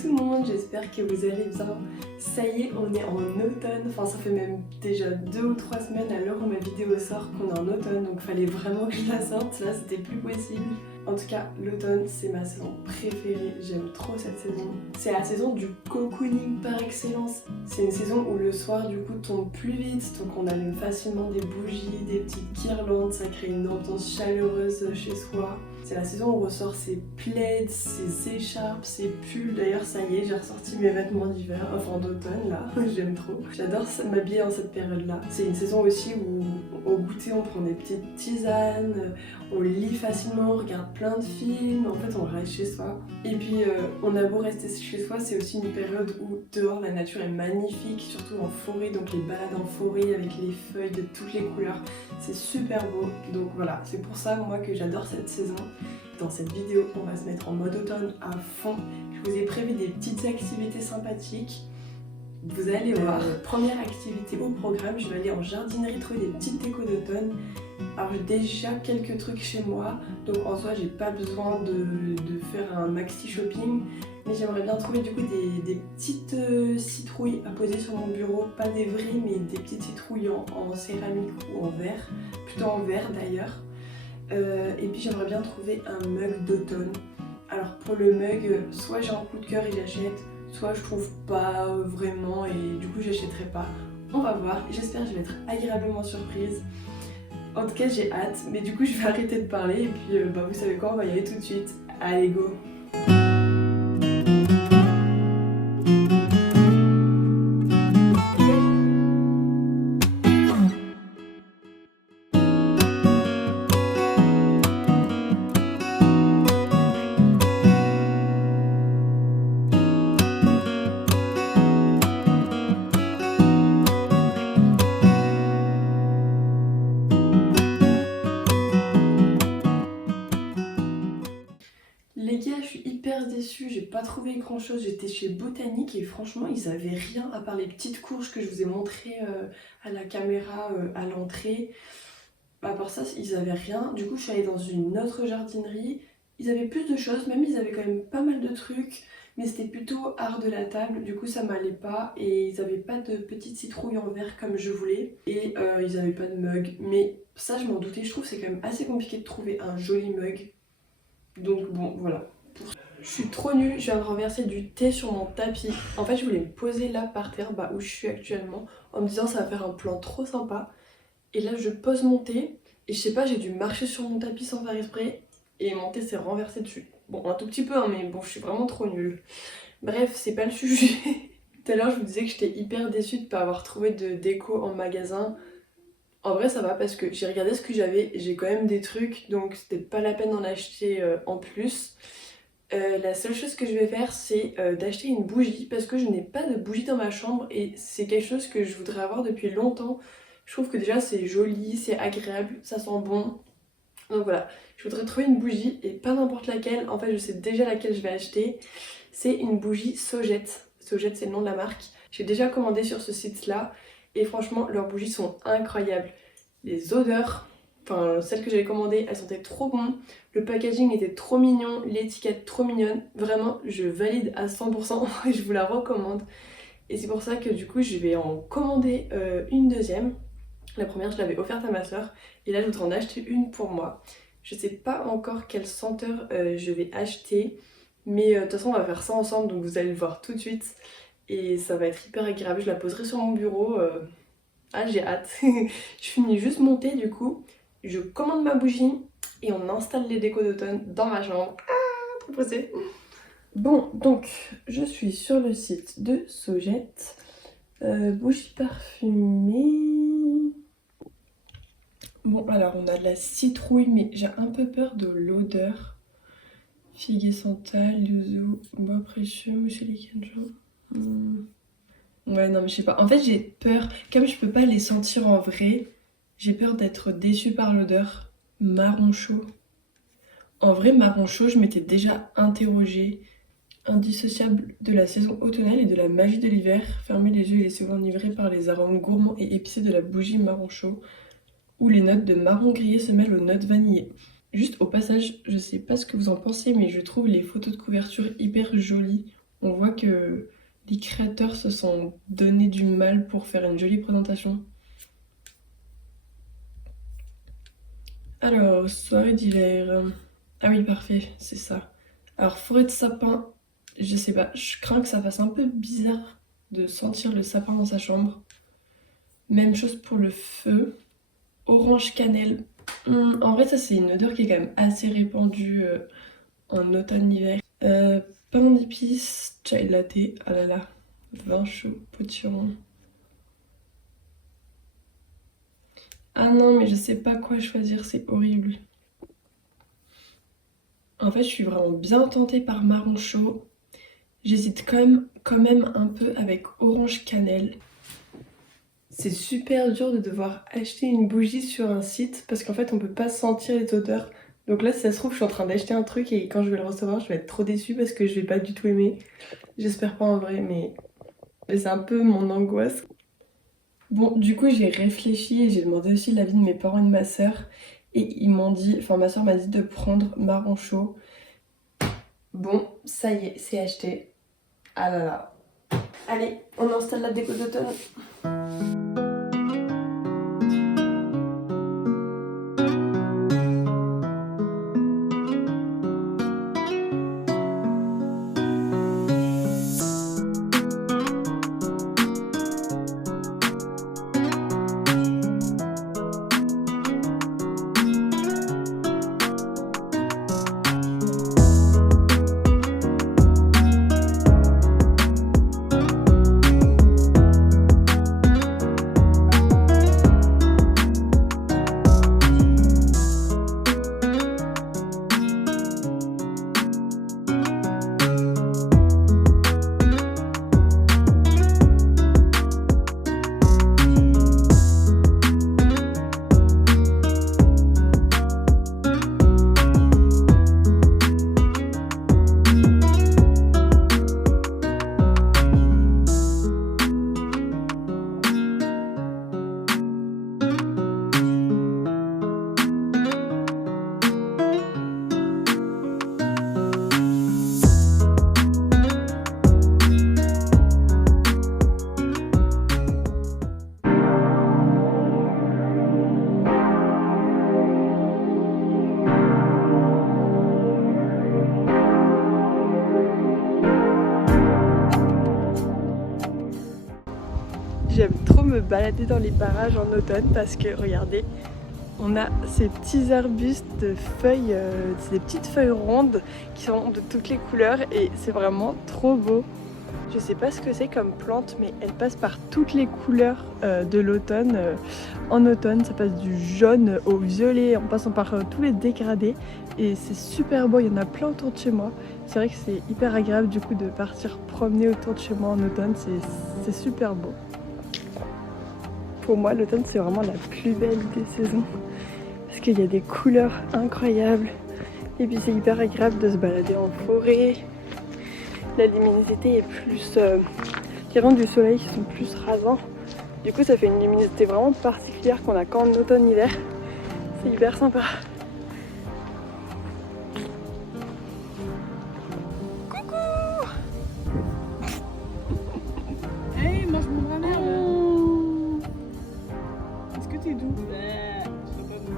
tout le monde, j'espère que vous allez bien. Ça y est, on est en automne, enfin ça fait même déjà 2 ou 3 semaines à l'heure où ma vidéo sort qu'on est en automne, donc fallait vraiment que je la sorte, là c'était plus possible. En tout cas, l'automne c'est ma saison préférée, j'aime trop cette saison. C'est la saison du cocooning par excellence. C'est une saison où le soir du coup tombe plus vite, donc on allume facilement des bougies, des petites guirlandes, ça crée une ambiance chaleureuse chez soi. C'est la saison où on ressort ses plaids, ses écharpes, ses pulls. D'ailleurs, ça y est, j'ai ressorti mes vêtements d'hiver, enfin d'automne là, j'aime trop. J'adore m'habiller en cette période-là. C'est une saison aussi où au goûter on prend des petites tisanes, on lit facilement, on regarde plein de films, en fait on reste chez soi. Et puis on a beau rester chez soi, c'est aussi une période où dehors la nature est magnifique, surtout en forêt, donc les balades en forêt avec les feuilles de toutes les couleurs, c'est super beau. Donc voilà, c'est pour ça moi que j'adore cette saison. Dans cette vidéo, on va se mettre en mode automne à fond. Je vous ai prévu des petites activités sympathiques. Vous allez voir. Première activité au programme, je vais aller en jardinerie trouver des petites décos d'automne. Alors j'ai déjà quelques trucs chez moi, donc en soi j'ai pas besoin de faire un maxi shopping, mais j'aimerais bien trouver du coup des petites citrouilles à poser sur mon bureau, pas des vrais mais des petites citrouilles en céramique ou en verre, plutôt en verre d'ailleurs. Et puis j'aimerais bien trouver un mug d'automne. Alors pour le mug, soit j'ai un coup de cœur et j'achète, soit je trouve pas vraiment et du coup j'achèterai pas. On va voir, j'espère que je vais être agréablement surprise. En tout cas j'ai hâte, mais du coup je vais arrêter de parler et puis vous savez quoi, on va y aller tout de suite. Allez go! Les gars, je suis hyper déçue, j'ai pas trouvé grand chose. J'étais chez Botanique et franchement, ils avaient rien à part les petites courges que je vous ai montrées à la caméra à l'entrée. À part ça, ils avaient rien. Du coup, je suis allée dans une autre jardinerie. Ils avaient plus de choses, même ils avaient quand même pas mal de trucs, mais c'était plutôt art de la table. Du coup, ça m'allait pas et ils avaient pas de petites citrouilles en verre comme je voulais. Et ils avaient pas de mug. Mais ça, je m'en doutais. Je trouve que c'est quand même assez compliqué de trouver un joli mug. Donc bon, voilà. Je suis trop nulle, je viens de renverser du thé sur mon tapis. En fait, je voulais me poser là par terre, où je suis actuellement, en me disant ça va faire un plan trop sympa. Et là, je pose mon thé, et je sais pas, j'ai dû marcher sur mon tapis sans faire exprès, et mon thé s'est renversé dessus. Bon, un tout petit peu, hein, mais bon, je suis vraiment trop nulle. Bref, c'est pas le sujet. Tout à l'heure, je vous disais que j'étais hyper déçue de pas avoir trouvé de déco en magasin. En vrai ça va parce que j'ai regardé ce que j'avais, j'ai quand même des trucs donc c'était pas la peine d'en acheter en plus. La seule chose que je vais faire c'est d'acheter une bougie parce que je n'ai pas de bougie dans ma chambre et c'est quelque chose que je voudrais avoir depuis longtemps. Je trouve que déjà c'est joli, c'est agréable, ça sent bon. Donc voilà, je voudrais trouver une bougie et pas n'importe laquelle, en fait je sais déjà laquelle je vais acheter. C'est une bougie Sogette. Sogette c'est le nom de la marque. J'ai déjà commandé sur ce site là. Et franchement, leurs bougies sont incroyables. Les odeurs, enfin celles que j'avais commandées, elles sentaient trop bon. Le packaging était trop mignon, l'étiquette trop mignonne. Vraiment, je valide à 100% et je vous la recommande. Et c'est pour ça que du coup, je vais en commander une deuxième. La première, je l'avais offerte à ma soeur. Et là, je voudrais en acheter une pour moi. Je sais pas encore quelle senteur je vais acheter. Mais de toute façon, on va faire ça ensemble, donc vous allez le voir tout de suite. Et ça va être hyper agréable, je la poserai sur mon bureau. Ah, j'ai hâte. Je finis juste mon thé du coup, je commande ma bougie et on installe les décos d'automne dans ma chambre. Ah, trop pressé. Bon, donc je suis sur le site de Sogette. Bougie parfumée. Bon, alors on a de la citrouille, mais j'ai un peu peur de l'odeur. Figue et santal, yuzu, bois précieux, monsieur Likenjo. Ouais, non, mais je sais pas. En fait, j'ai peur, comme je peux pas les sentir en vrai, j'ai peur d'être déçue par l'odeur. Marron chaud. En vrai, marron chaud, je m'étais déjà interrogée. Indissociable de la saison automnale et de la magie de l'hiver, fermez les yeux et laissez-vous enivrer par les arômes gourmands et épicés de la bougie marron chaud, où les notes de marron grillé se mêlent aux notes vanillées. Juste au passage, je sais pas ce que vous en pensez, mais je trouve les photos de couverture hyper jolies. On voit que les créateurs se sont donné du mal pour faire une jolie présentation. Alors, soirée d'hiver. Ah oui, parfait, c'est ça. Alors, forêt de sapin, je sais pas, je crains que ça fasse un peu bizarre de sentir le sapin dans sa chambre. Même chose pour le feu. Orange cannelle. En vrai, ça, c'est une odeur qui est quand même assez répandue en automne-hiver. Pain d'épices, chai latte, ah là là, vin chaud, potiron. Ah non, mais je sais pas quoi choisir, c'est horrible. En fait, je suis vraiment bien tentée par marron chaud. J'hésite quand même un peu avec orange cannelle. C'est super dur de devoir acheter une bougie sur un site parce qu'en fait on peut pas sentir les odeurs. Donc là si ça se trouve je suis en train d'acheter un truc et quand je vais le recevoir je vais être trop déçue parce que je vais pas du tout aimer. J'espère pas en vrai mais c'est un peu mon angoisse. Bon du coup j'ai réfléchi et j'ai demandé aussi l'avis de mes parents et de ma soeur et ils m'ont dit, enfin ma soeur m'a dit de prendre marron chaud. Bon ça y est c'est acheté. Ah là là. Allez on installe la déco d'automne. J'aime trop me balader dans les parages en automne parce que regardez, on a ces petits arbustes de feuilles, c'est des petites feuilles rondes qui sont de toutes les couleurs et c'est vraiment trop beau. Je sais pas ce que c'est comme plante mais elle passe par toutes les couleurs de l'automne. En automne ça passe du jaune au violet en passant par tous les dégradés et c'est super beau, il y en a plein autour de chez moi. C'est vrai que c'est hyper agréable du coup de partir promener autour de chez moi en automne, c'est super beau. Pour moi, l'automne, c'est vraiment la plus belle des saisons. Parce qu'il y a des couleurs incroyables. Et puis c'est hyper agréable de se balader en forêt. La luminosité est plus... les rayons du soleil qui sont plus rasants. Du coup, ça fait une luminosité vraiment particulière qu'on a qu'en automne-hiver. C'est hyper sympa. Coucou! Hey, mange mon bras merde. Est-ce que t'es doux? Je sais pas doux.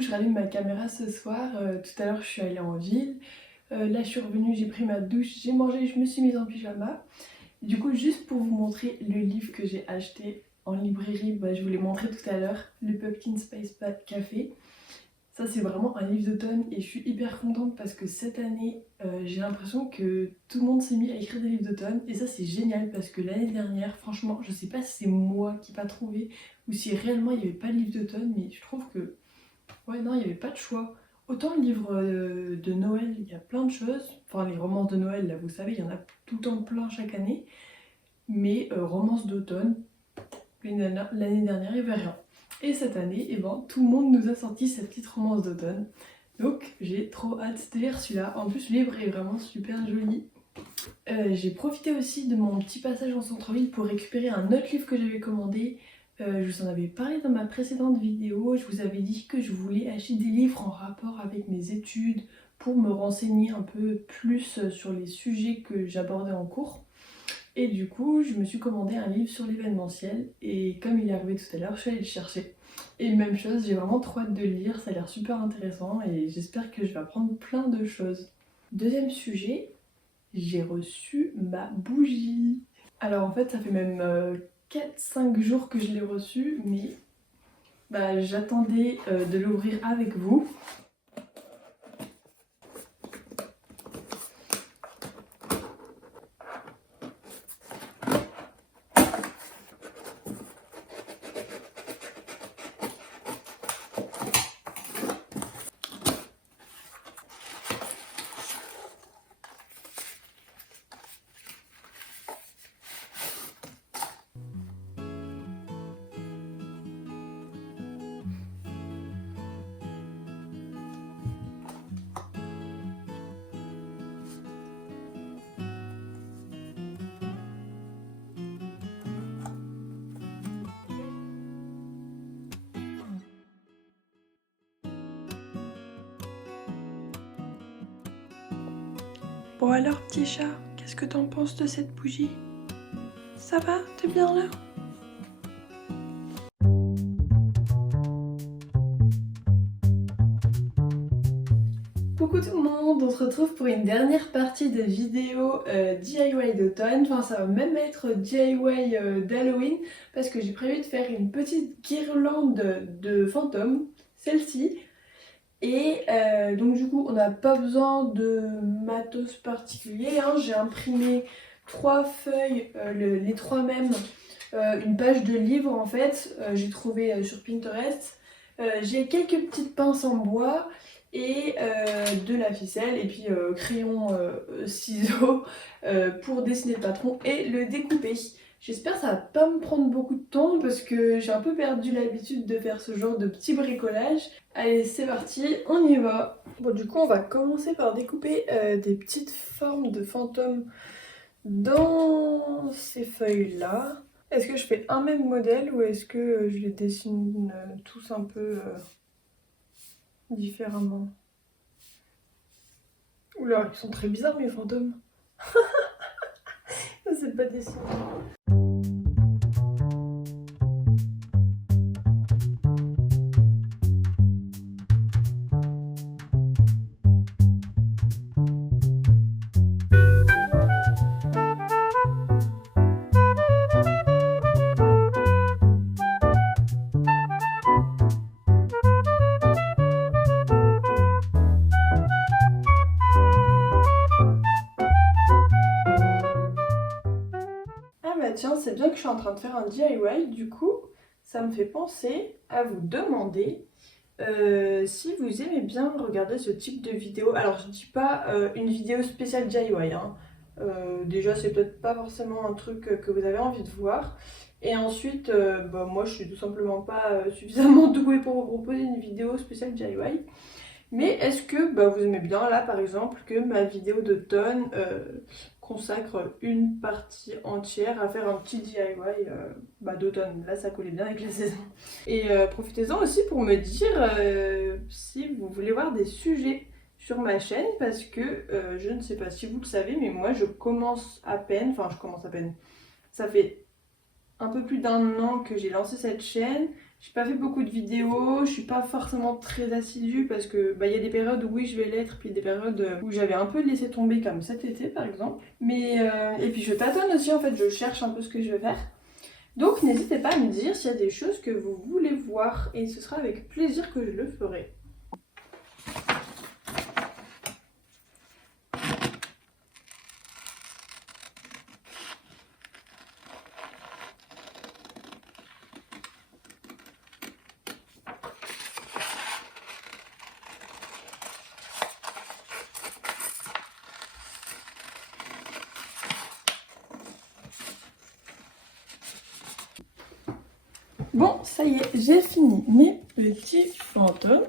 Je rallume ma caméra ce soir. Tout à l'heure, je suis allée en ville. Là, je suis revenue, j'ai pris ma douche, j'ai mangé, je me suis mise en pyjama. Du coup, juste pour vous montrer le livre que j'ai acheté, en librairie, je vous l'ai montré tout à l'heure, le Pumpkin Spice Café. Ça c'est vraiment un livre d'automne et je suis hyper contente parce que cette année j'ai l'impression que tout le monde s'est mis à écrire des livres d'automne et ça c'est génial parce que l'année dernière franchement je sais pas si c'est moi qui n'ai pas trouvé ou si réellement il n'y avait pas de livre d'automne, mais je trouve que ouais non il n'y avait pas de choix. Autant le livre de Noël il y a plein de choses, enfin les romances de Noël là vous savez il y en a tout le temps plein chaque année, mais romances d'automne l'année dernière il n'y avait rien. Et cette année, eh ben, tout le monde nous a sorti cette petite romance d'automne. Donc j'ai trop hâte de lire celui-là. En plus, le livre est vraiment super joli. J'ai profité aussi de mon petit passage en centre-ville pour récupérer un autre livre que j'avais commandé. Je vous en avais parlé dans ma précédente vidéo. Je vous avais dit que je voulais acheter des livres en rapport avec mes études pour me renseigner un peu plus sur les sujets que j'abordais en cours. Et du coup, je me suis commandé un livre sur l'événementiel et comme il est arrivé tout à l'heure, je suis allée le chercher. Et même chose, j'ai vraiment trop hâte de le lire, ça a l'air super intéressant et j'espère que je vais apprendre plein de choses. Deuxième sujet, j'ai reçu ma bougie. Alors en fait, ça fait même 4-5 jours que je l'ai reçue, mais j'attendais de l'ouvrir avec vous. Bon alors petit chat, qu'est-ce que t'en penses de cette bougie? Ça va? T'es bien là? Coucou tout le monde, on se retrouve pour une dernière partie de vidéo DIY d'automne. Enfin ça va même être DIY d'Halloween parce que j'ai prévu de faire une petite guirlande de fantômes, celle-ci. Et donc du coup on n'a pas besoin de matos particulier, hein. J'ai imprimé 3 feuilles, les 3 mêmes, une page de livre en fait, j'ai trouvé sur Pinterest. J'ai quelques petites pinces en bois et de la ficelle et puis crayon, ciseaux pour dessiner le patron et le découper. J'espère que ça va pas me prendre beaucoup de temps parce que j'ai un peu perdu l'habitude de faire ce genre de petit bricolage. Allez, c'est parti, on y va. Bon, du coup, on va commencer par découper des petites formes de fantômes dans ces feuilles-là. Est-ce que je fais un même modèle ou est-ce que je les dessine tous un peu différemment? Oula, ils sont très bizarres mes fantômes. Ça c'est pas dessiné. Tiens, c'est bien que je suis en train de faire un DIY, du coup, ça me fait penser à vous demander si vous aimez bien regarder ce type de vidéo. Alors, je dis pas une vidéo spéciale DIY, hein. Déjà, c'est peut-être pas forcément un truc que vous avez envie de voir. Et ensuite, moi, je suis tout simplement pas suffisamment douée pour vous proposer une vidéo spéciale DIY. Mais est-ce que vous aimez bien, là, par exemple, que ma vidéo d'automne consacre une partie entière à faire un petit DIY d'automne. Là, ça collait bien avec la saison. Et profitez-en aussi pour me dire si vous voulez voir des sujets sur ma chaîne parce que je ne sais pas si vous le savez, mais moi, je commence à peine. Ça fait un peu plus d'1 an que j'ai lancé cette chaîne. J'ai pas fait beaucoup de vidéos, je suis pas forcément très assidue parce que y a des périodes où oui je vais l'être, puis des périodes où j'avais un peu laissé tomber comme cet été par exemple. Mais et puis je tâtonne aussi en fait, je cherche un peu ce que je vais faire. Donc n'hésitez pas à me dire s'il y a des choses que vous voulez voir et ce sera avec plaisir que je le ferai. Bon, ça y est, j'ai fini mes petits fantômes.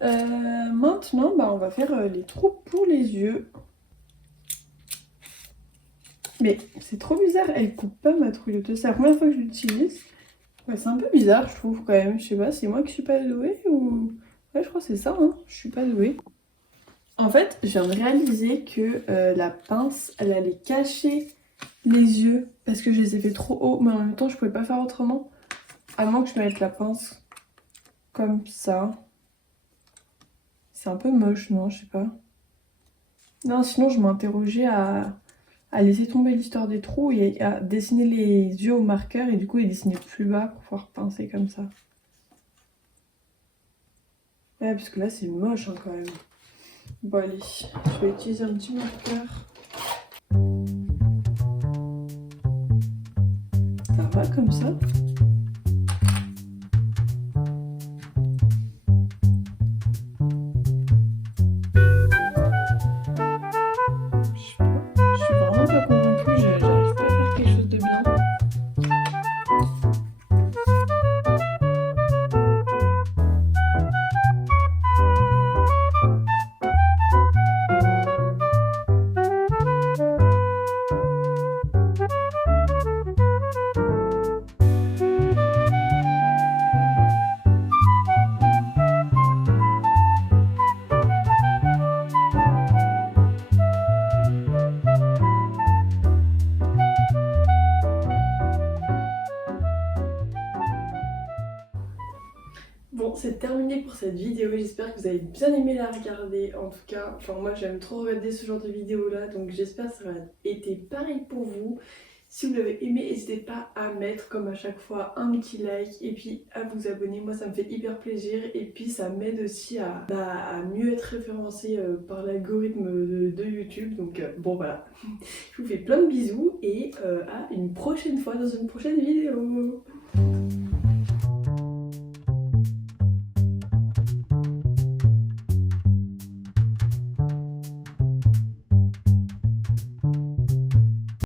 Maintenant, on va faire les trous pour les yeux. Mais c'est trop bizarre, elle coupe pas ma trouilloteuse. C'est la première fois que je l'utilise. Ouais, c'est un peu bizarre, je trouve quand même. Je sais pas, c'est moi qui suis pas douée ou... Ouais, je crois que c'est ça, hein. Je suis pas douée. En fait, je viens de réaliser que la pince, elle allait cacher les yeux parce que je les ai fait trop haut. Mais en même temps, je pouvais pas faire autrement. À moins que je mette la pince comme ça. C'est un peu moche, non? Je sais pas. Non, sinon, je m'interrogeais à laisser tomber l'histoire des trous et à dessiner les yeux au marqueur et du coup, les dessiner plus bas pour pouvoir pincer comme ça. Ouais, parce que là, c'est moche hein, quand même. Bon, allez, je vais utiliser un petit marqueur. Ça va comme ça. Je suis vraiment pas convaincue, j'arrive pas à faire quelque chose de bien. Bon, c'est terminé pour cette vidéo, j'espère que vous avez bien aimé la regarder. En tout cas, moi j'aime trop regarder ce genre de vidéos là, donc j'espère que ça a été pareil pour vous. Si vous l'avez aimé, n'hésitez pas à mettre comme à chaque fois un petit like et puis à vous abonner, moi ça me fait hyper plaisir et puis ça m'aide aussi à mieux être référencé par l'algorithme de YouTube. Donc bon voilà, je vous fais plein de bisous et à une prochaine fois dans une prochaine vidéo.